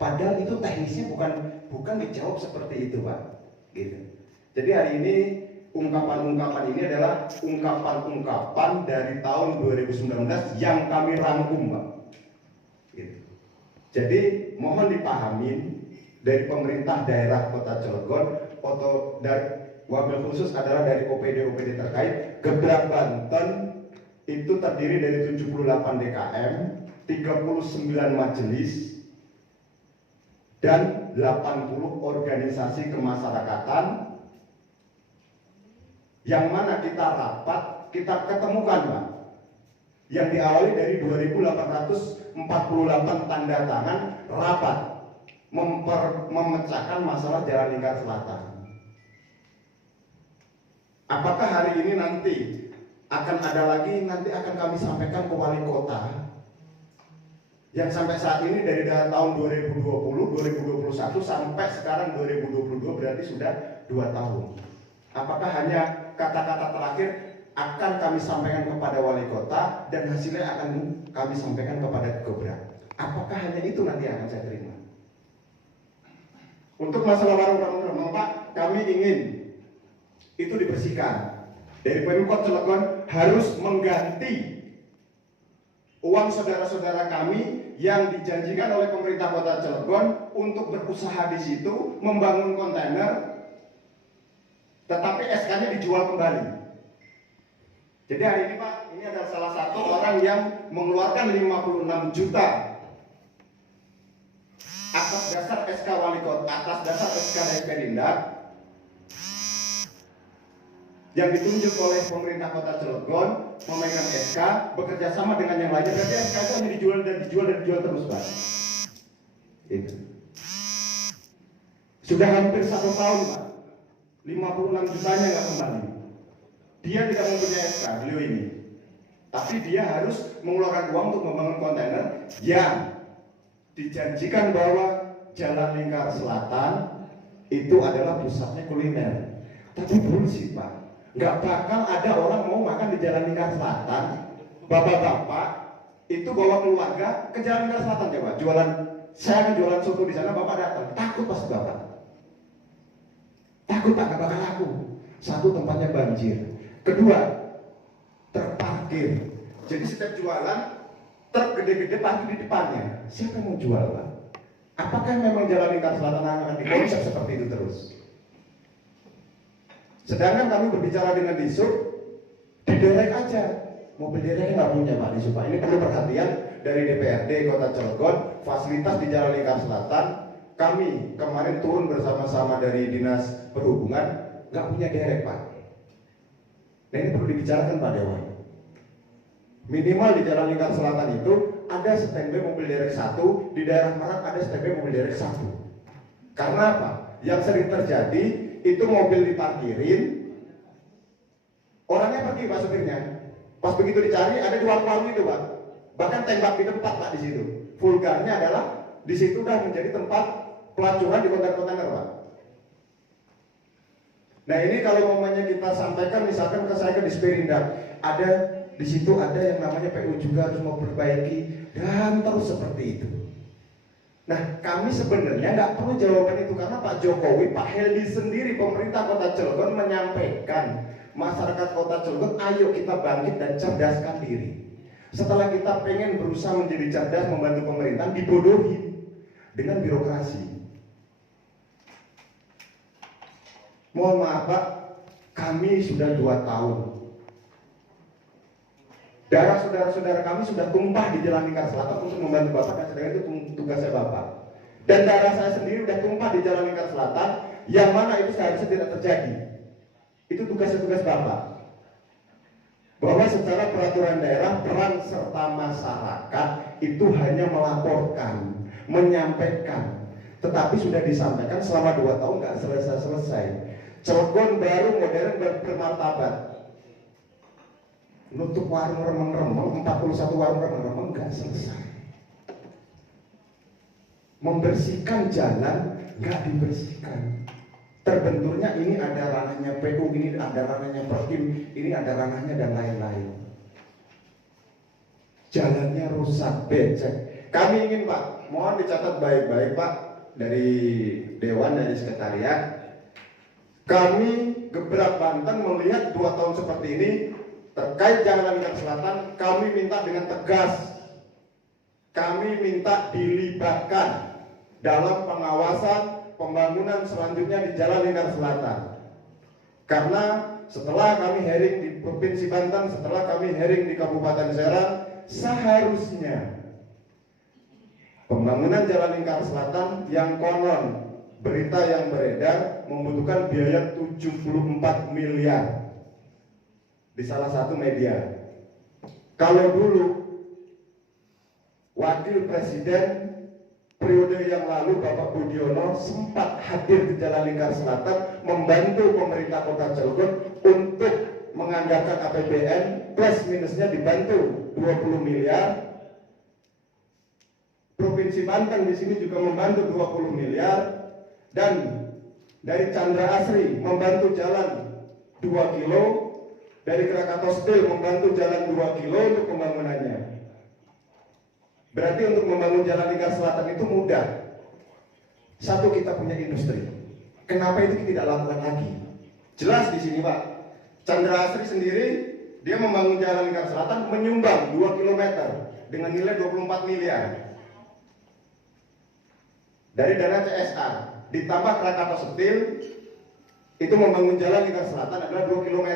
Padahal itu teknisnya bukan dijawab seperti itu, Pak. Gitu. Jadi hari ini ungkapan-ungkapan ini adalah ungkapan-ungkapan dari tahun 2019 yang kami rangkum, Pak. Gitu. Jadi mohon dipahamin dari pemerintah daerah Kota Cilegon, wabil khusus adalah dari OPD-OPD terkait. Gebrak Banten itu terdiri dari 78 DKM, 39 majelis, dan 80 organisasi kemasyarakatan yang mana kita rapat, kita ketemukan, Pak, yang diawali dari 2.848 tanda tangan rapat memecahkan masalah Jalan Lingkar Selatan. Apakah hari ini nanti akan ada lagi, nanti akan kami sampaikan ke wali kota yang sampai saat ini dari tahun 2020, 2021 sampai sekarang 2022 berarti sudah 2 tahun. Apakah hanya kata-kata terakhir akan kami sampaikan kepada wali kota dan hasilnya akan kami sampaikan kepada Gebrak? Apakah hanya itu nanti yang akan saya terima? Untuk masalah warung remang, Pak, kami ingin itu dibersihkan. Dari Pemkot Cilegon harus mengganti uang saudara-saudara kami yang dijanjikan oleh pemerintah Kota Cilegon untuk berusaha di situ membangun kontainer, tetapi SK-nya dijual kembali. Jadi hari ini, Pak, ini adalah salah satu orang yang mengeluarkan 56 juta atas dasar SK wali kota, atas dasar SK dari Perindak yang ditunjuk oleh pemerintah Kota Cilegon, memegang SK, bekerja sama dengan yang lainnya. Berarti SK itu hanya dijual dan dijual terus, Pak. Itu. Sudah hampir 1 tahun, Pak. 56 jutanya nggak kembali. Dia tidak mempunyai SK, beliau ini. Tapi dia harus mengeluarkan uang untuk membangun kontainer yang dijanjikan bahwa Jalan Lingkar Selatan itu adalah pusatnya kuliner. Tapi bullshit, Pak. Nggak bakal ada orang mau makan di Jalan Lingkar Selatan. Bapak-bapak itu bawa keluarga ke Jalan Lingkar Selatan, coba jualan. Saya akan jualan soto di sana, bapak datang, takut pasti bapak. Takut, Pak, nggak bakal laku. Satu, tempatnya banjir. Kedua, terparkir. Jadi setiap jualan truk gede-gede parkir di depannya. Siapa yang mau jual, Pak? Apakah memang Jalan Lingkar Selatan akan dikonsep seperti itu terus? Sedangkan kami berbicara dengan Disub, diderek aja. Mobil dereknya nggak punya, Pak, Disub, Pak. Ini perlu perhatian dari DPRD Kota Cilegon. Fasilitas di Jalan Lingkar Selatan, kami kemarin turun bersama-sama dari Dinas Perhubungan, nggak punya derek, Pak. Nah, ini perlu dibicarakan, Pak Dewan. Minimal di Jalan Lingkar Selatan itu ada standby mobil derek 1, di daerah Merak ada standby mobil derek 1. Karena apa? Yang sering terjadi itu mobil diparkirin, orangnya pergi, Pak, supirnya. Pas begitu dicari ada di warung-warung itu, Pak. Bahkan tembak di tempat, Pak, di situ. Vulgarnya adalah di situ udah menjadi tempat pelacuran di kontainer-kontainer, Pak. Nah, ini kalau momennya kita sampaikan, misalkan ke saya ke Disperindak, ada di situ ada yang namanya PU juga harus mau perbaiki dan terus seperti itu. Nah, kami sebenarnya nggak perlu jawaban itu karena Pak Jokowi, Pak Heldi sendiri, pemerintah Kota Cilegon menyampaikan masyarakat Kota Cilegon, ayo kita bangkit dan cerdaskan diri. Setelah kita pengen berusaha menjadi cerdas membantu pemerintah, dibodohi dengan birokrasi. Mohon maaf, Pak, kami sudah 2 tahun. Darah saudara-saudara kami sudah tumpah di Jalan Lingkar Selatan untuk membantu Bapak, dan sedang itu tugasnya Bapak. Dan darah saya sendiri sudah tumpah di Jalan Lingkar Selatan, yang mana itu seharusnya tidak terjadi. Itu tugas Bapak. Bahwa secara peraturan daerah, peran serta masyarakat itu hanya melaporkan, menyampaikan. Tetapi sudah disampaikan selama 2 tahun nggak selesai-selesai. Cilegon baru modern bermartabat. Nutup warung remeng-remeng, 41 warung remeng-remeng nggak selesai. Membersihkan jalan nggak dibersihkan. Terbenturnya ini ada ranahnya PU, ini ada ranahnya Perkim, ini ada ranahnya dan lain-lain. Jalannya rusak, becek. Kami ingin Pak, mohon dicatat baik-baik Pak, dari Dewan, dari Sekretariat, kami Gebrak Banten melihat 2 tahun seperti ini terkait Jalan Lingkar Selatan, kami minta dengan tegas, kami minta dilibatkan dalam pengawasan pembangunan selanjutnya di Jalan Lingkar Selatan. Karena setelah kami hearing di Provinsi Banten, setelah kami hearing di Kabupaten Serang, seharusnya pembangunan Jalan Lingkar Selatan yang konon berita yang beredar membutuhkan biaya 74 miliar di salah satu media. Kalau dulu Wakil Presiden periode yang lalu Bapak Budiono sempat hadir di Jalan Lingkar Selatan membantu pemerintah Kota Cilegon untuk menganggarkan APBN, plus minusnya dibantu 20 miliar. Provinsi Banten di sini juga membantu 20 miliar, dan dari Chandra Asri membantu jalan 2 kilo, dari Krakatau Steel membantu jalan 2 kilo untuk pembangunannya. Berarti untuk membangun Jalan Lingkar Selatan itu mudah. Satu, kita punya industri. Kenapa itu kita tidak lakukan lagi? Jelas di sini Pak. Chandra Asri sendiri dia membangun Jalan Lingkar Selatan menyumbang 2 km dengan nilai 24 miliar. Dari dana CSR ditambah Krakatau Steel itu membangun Jalan Lingkar Selatan adalah 2 km.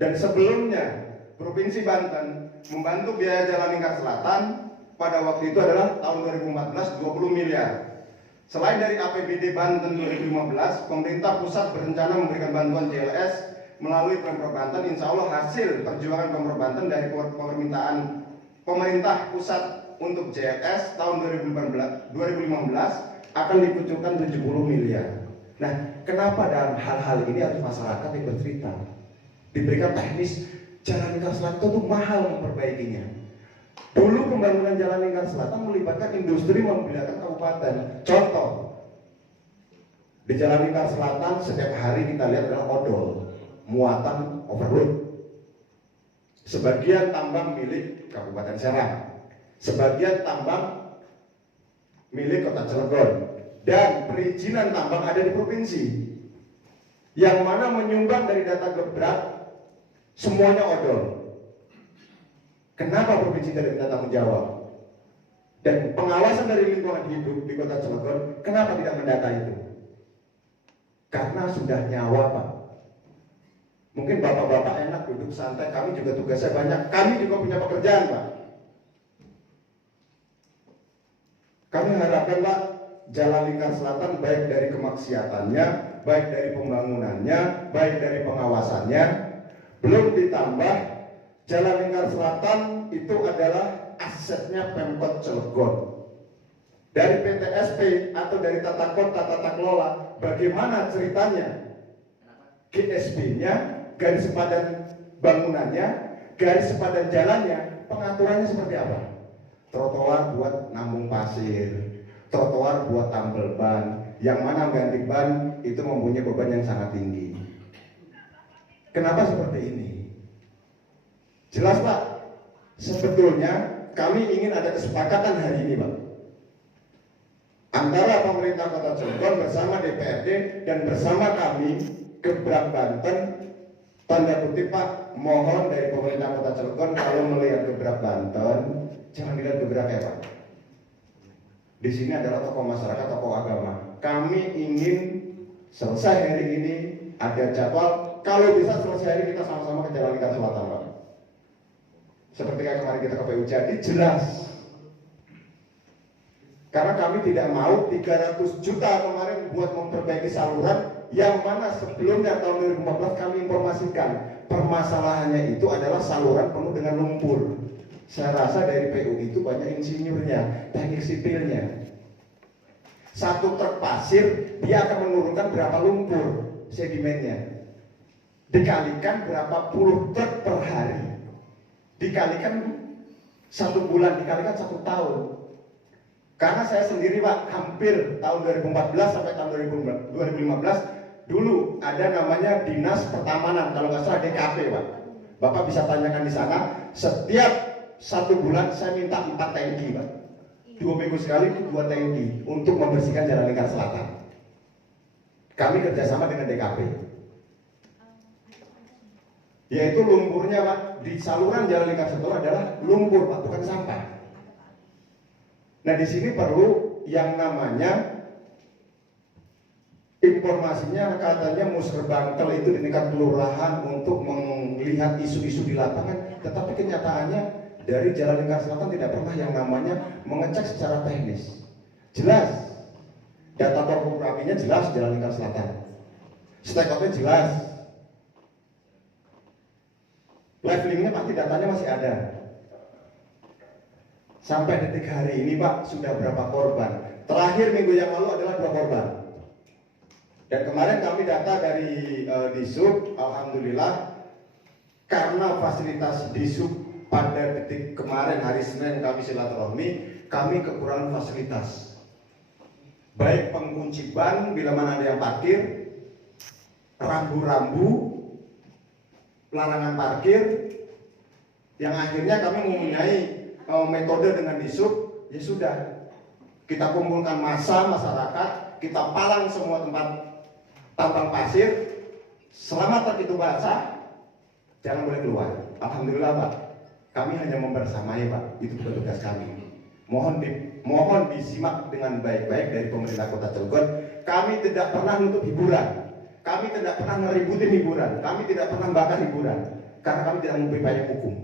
Dan sebelumnya Provinsi Banten membantu biaya Jalan Lingkar Selatan pada waktu itu adalah tahun 2014 20 miliar. Selain dari APBD Banten 2015, pemerintah pusat berencana memberikan bantuan JLS melalui Pemprov Banten. Insya Allah hasil perjuangan Pemprov Banten dari permintaan pemerintah pusat untuk JLS tahun 2015 akan dikucurkan 70 miliar. Nah, kenapa dalam hal-hal ini harus masyarakat yang bercerita? Diberikan teknis, Jalan Lingkar Selatan itu mahal memperbaikinya. Dulu pembangunan Jalan Lingkar Selatan melibatkan industri membedakan kabupaten. Contoh, di Jalan Lingkar Selatan setiap hari kita lihat adalah odol, muatan overload. Sebagian tambang milik Kabupaten Serang, sebagian tambang milik Kota Cilegon, dan perizinan tambang ada di provinsi. Yang mana menyumbang dari data Gebrak semuanya odol. Kenapa provinsi tidak minta tanggung jawab? Dan pengawasan dari lingkungan hidup di Kota Cilegon, kenapa tidak mendata itu? Karena sudah nyawa Pak. Mungkin bapak-bapak enak duduk santai, kami juga tugasnya banyak, kami juga punya pekerjaan Pak. Kami harapkan Pak, Jalan Lingkar Selatan baik dari kemaksiatannya, baik dari pembangunannya, baik dari pengawasannya, belum ditambah Jalan Lingkar Selatan itu adalah asetnya Pemkot Cilegon. Dari PTSP atau dari tata kota, tata kelola, bagaimana ceritanya? GSP-nya, garis sepadan bangunannya, garis sepadan jalannya, pengaturannya seperti apa? Trotoar buat nambung pasir, trotoar buat tambal ban, yang mana ganti ban itu mempunyai beban yang sangat tinggi. Kenapa seperti ini? Jelas Pak, sebetulnya kami ingin ada kesepakatan hari ini Pak, antara pemerintah Kota Cilegon bersama DPRD dan bersama kami Gebrak Banten. Tanda kutip Pak, mohon dari pemerintah Kota Cilegon kalau melihat Gebrak Banten, jangan dilihat Gebrak ya Pak. Di sini adalah tokoh masyarakat, tokoh agama. Kami ingin selesai hari ini, ada jadwal, kalau bisa selesai hari kita sama-sama ke Jalan Lingkar Selatan Pak. Seperti yang kemarin kita ke PU, jadi jelas. Karena kami tidak mau 300 juta kemarin buat memperbaiki saluran, yang mana sebelumnya tahun 2014 kami informasikan permasalahannya itu adalah saluran penuh dengan lumpur. Saya rasa dari PU itu banyak insinyurnya, teknik sipilnya. Satu truk pasir dia akan menurunkan berapa lumpur sedimennya, dikalikan berapa puluh truk per hari, dikalikan 1 bulan, dikalikan 1 tahun. Karena saya sendiri Pak, hampir tahun 2014 sampai tahun 2015 dulu ada namanya Dinas Pertamanan, kalau nggak salah DKP Pak. Bapak bisa tanyakan di sana. Setiap 1 bulan saya minta 4 tangki Pak. 2 minggu sekali itu 2 tangki untuk membersihkan jalan lingkar selatan. Kami kerjasama dengan DKP. Yaitu lumpurnya Pak, di saluran jalan lingkar selatan adalah lumpur Pak, bukan sampah. Nah di sini perlu yang namanya informasinya, katanya Musker Bantel itu di tingkat kelurahan untuk melihat isu-isu di lapangan, tetapi kenyataannya dari jalan lingkar selatan tidak pernah yang namanya mengecek secara teknis. Jelas data topografinya, jelas jalan lingkar selatan, stekotnya jelas, levelingnya pasti datanya masih ada. Sampai detik hari ini Pak, sudah berapa korban? Terakhir minggu yang lalu adalah 2 korban. Dan kemarin kami data dari Disub, alhamdulillah, karena fasilitas Disub pada detik kemarin hari Senin kami silaturahmi, kami kekurangan fasilitas. Baik pengunci ban bila mana ada yang parkir, rambu-rambu, larangan parkir, yang akhirnya kami mempunyai metode dengan Disub, ya sudah, kita kumpulkan massa masyarakat, kita palang semua tempat tambang pasir, selama truk itu basah, jangan boleh keluar. Alhamdulillah Pak, kami hanya membersamai Pak, itu tugas kami. Mohon disimak dengan baik-baik dari pemerintah Kota Cilegon. Kami tidak pernah nutup hiburan, kami tidak pernah ngeributin hiburan, kami tidak pernah bakar hiburan, karena kami tidak mempunyai payung hukum.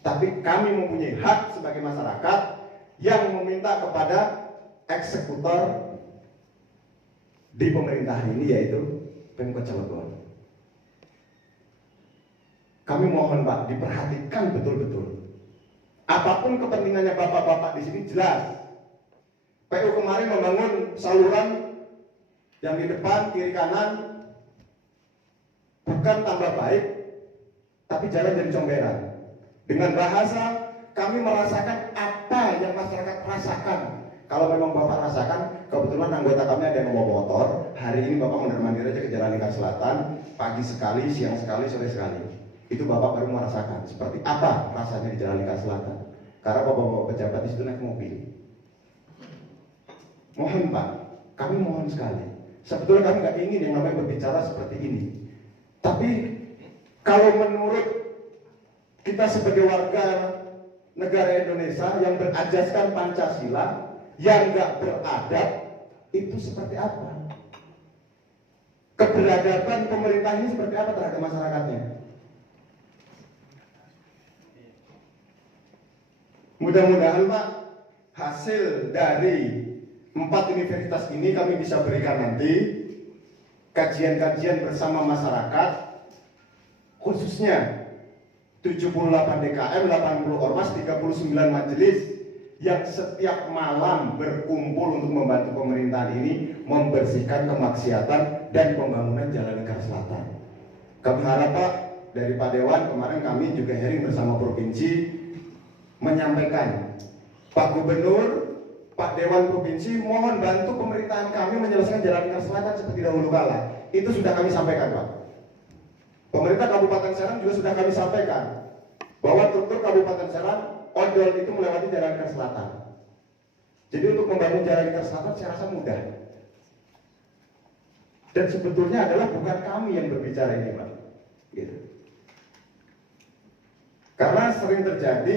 Tapi kami mempunyai hak sebagai masyarakat yang meminta kepada eksekutor di pemerintahan ini, yaitu Pemkot Cilegon. Kami mohon Pak, diperhatikan betul-betul. Apapun kepentingannya bapak-bapak di sini jelas. PU kemarin membangun saluran yang di depan, kiri kanan, bukan tambah baik, tapi jalan jadi comberan. Dengan bahasa, kami merasakan apa yang masyarakat rasakan. Kalau memang Bapak rasakan, kebetulan anggota kami ada yang bawa motor. Hari ini Bapak mondar mandir aja ke Jalan Lingkar Selatan, pagi sekali, siang sekali, sore sekali. Itu Bapak baru merasakan seperti apa rasanya di Jalan Lingkar Selatan. Karena Bapak-bapak pejabat di situ naik mobil. Mohon Pak, kami mohon sekali. Sebetulnya kami nggak ingin yang namanya berbicara seperti ini. Tapi kalau menurut kita sebagai warga negara Indonesia yang berajaskan Pancasila, yang nggak beradab, itu seperti apa? Keberadaban pemerintah ini seperti apa terhadap masyarakatnya? Mudah-mudahan Pak, hasil dari 4 universitas ini kami bisa berikan nanti kajian-kajian bersama masyarakat, khususnya 78 DKM, 80 Ormas, 39 majelis yang setiap malam berkumpul untuk membantu pemerintahan ini membersihkan kemaksiatan dan pembangunan Jalan Lingkar Selatan. Kami harap Pak, dari Pak Dewan kemarin kami juga hearing bersama Provinsi menyampaikan, Pak Gubernur, Pak Dewan Provinsi mohon bantu pemerintahan kami menyelesaikan Jalan Lingkar Selatan seperti dahulu kala. Itu sudah kami sampaikan Pak. Pemerintah Kabupaten Serang juga sudah kami sampaikan bahwa truk Kabupaten Serang odol itu melewati Jalan Lingkar Selatan. Jadi untuk membangun Jalan Lingkar Selatan saya rasa mudah. Dan sebetulnya adalah bukan kami yang berbicara ini Pak. Gitu. Karena sering terjadi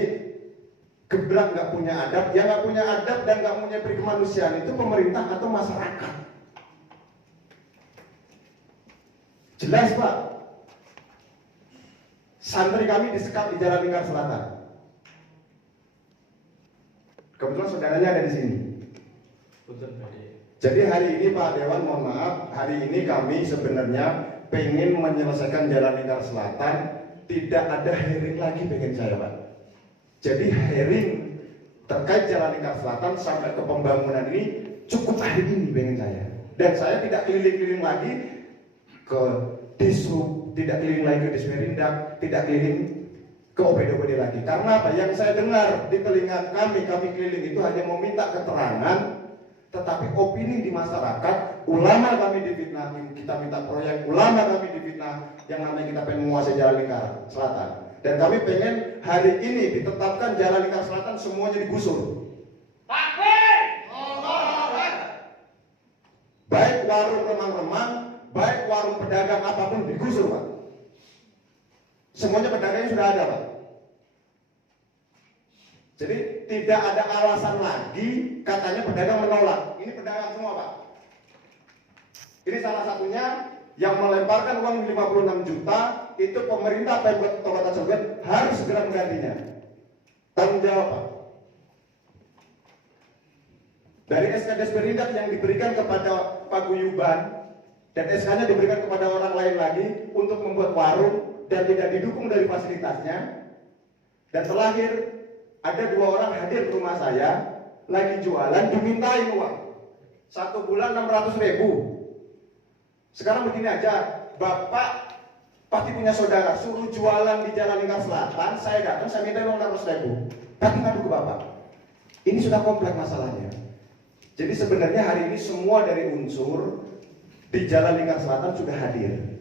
gebrak nggak punya adab, yang nggak punya adab dan nggak punya peri kemanusiaan itu pemerintah atau masyarakat. Jelas Pak. Santri kami disekap di Jalan Lingkar Selatan. Kebetulan saudaranya ada di sini. Jadi hari ini Pak Dewan mohon maaf, hari ini kami sebenarnya pengen menyelesaikan Jalan Lingkar Selatan, tidak ada hearing lagi pengen saya Pak. Jadi hearing terkait Jalan Lingkar Selatan sampai ke pembangunan ini cukup hari ini pengen saya. Dan saya tidak keliling-keliling lagi ke Disub, tidak keliling lagi ke Disperindak, tidak keliling ke OPD-OPD lagi. Karena apa? Yang saya dengar di telinga kami keliling itu hanya meminta keterangan, tetapi opini di masyarakat, ulama kami difitnah, kita minta proyek, ulama kami difitnah, yang namanya kita pengen menguasai Jalan Lingkar Selatan. Dan kami pengen hari ini ditetapkan Jalan Lingkar Selatan semuanya digusur. Baik warung remang-remang, baik warung pedagang apapun digusur, Pak. Semuanya pedagangnya sudah ada, Pak. Jadi tidak ada alasan lagi katanya pedagang menolak. Ini pedagang semua, Pak. Ini salah satunya yang melemparkan uang 56 juta, itu pemerintah Pemkot Kota Cilegon harus segera menggantinya. Tanggung jawab, Pak. Dari SK Desperindak yang diberikan kepada paguyuban dan SK-nya diberikan kepada orang lain lagi untuk membuat warung dan tidak didukung dari fasilitasnya. Dan terakhir ada 2 orang hadir ke rumah saya lagi jualan dimintain uang 1 bulan 600.000. Sekarang begini aja, Bapak pasti punya saudara suruh jualan di Jalan Lingkar Selatan, saya datang, saya minta uang 600.000, tapi ngadu ke Bapak. Ini sudah kompleks masalahnya. Jadi sebenarnya hari ini semua dari unsur di Jalan Lingkar Selatan sudah hadir.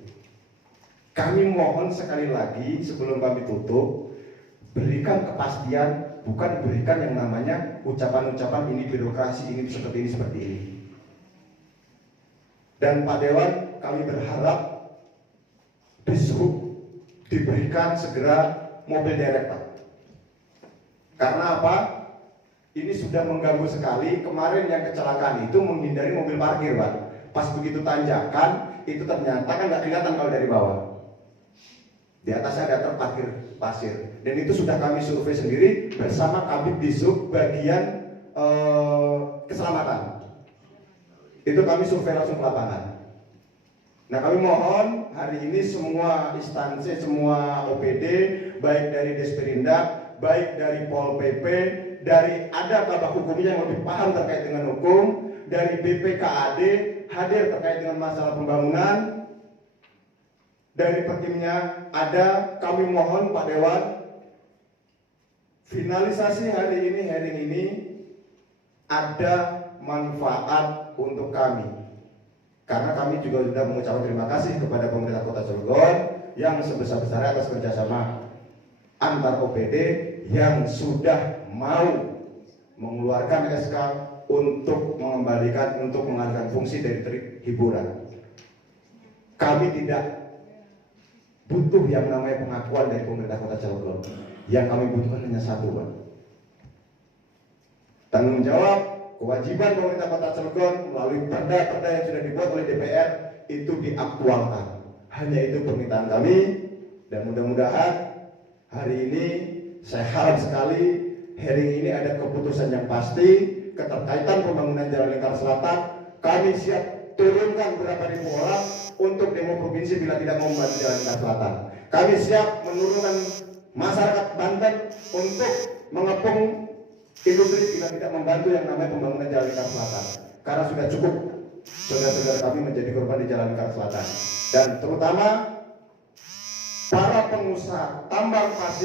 Kami mohon sekali lagi sebelum kami tutup, berikan kepastian, bukan berikan yang namanya ucapan-ucapan ini birokrasi, ini seperti ini, seperti ini. Dan Pak Dewan, kami berharap Dishub diberikan segera mobil derek, Pak. Karena apa? Ini sudah mengganggu sekali. Kemarin yang kecelakaan itu menghindari mobil parkir, Pak. Pas begitu tanjakan, itu ternyata kan nggak kelihatan kalau dari bawah. Di atasnya ada truk parkir pasir. Dan itu sudah kami survei sendiri bersama Kabid Dishub bagian keselamatan. Itu kami survei langsung ke lapangan. Nah, kami mohon hari ini semua instansi, semua OPD, baik dari Desperindak, baik dari Pol PP, dari ada kabak hukumnya yang lebih paham terkait dengan hukum, dari BPKAD hadir terkait dengan masalah pembangunan, dari pertimnya ada. Kami mohon Pak Dewan, finalisasi hari ini ada manfaat untuk kami, karena kami juga sudah mengucapkan terima kasih kepada pemerintah Kota Cilegon yang sebesar-besarnya atas kerjasama antar OPD yang sudah mau mengeluarkan SK untuk mengembalikan, untuk mengalihkan fungsi dari trip hiburan. Kami tidak butuh yang namanya pengakuan dari pemerintah Kota Cilegon. Yang kami butuhkan hanya satu, Pak. Tanggung jawab, kewajiban pemerintah Kota Cilegon melalui perda-perda yang sudah dibuat oleh DPR itu diaktualkan. Hanya itu permintaan kami, dan mudah-mudahan hari ini saya harap sekali hearing ini ada keputusan yang pasti keterkaitan pembangunan Jalan Lingkar Selatan. Kami siap turunkan berapa ribu orang untuk demo provinsi bila tidak mau membantu Jalan Lingkar Selatan. Kami siap menurunkan masyarakat Banten untuk mengepung industri bila tidak membantu yang namanya pembangunan Jalan Lingkar Selatan. Karena sudah cukup saudara-saudara kami menjadi korban di Jalan Lingkar Selatan. Dan terutama para pengusaha tambang pasir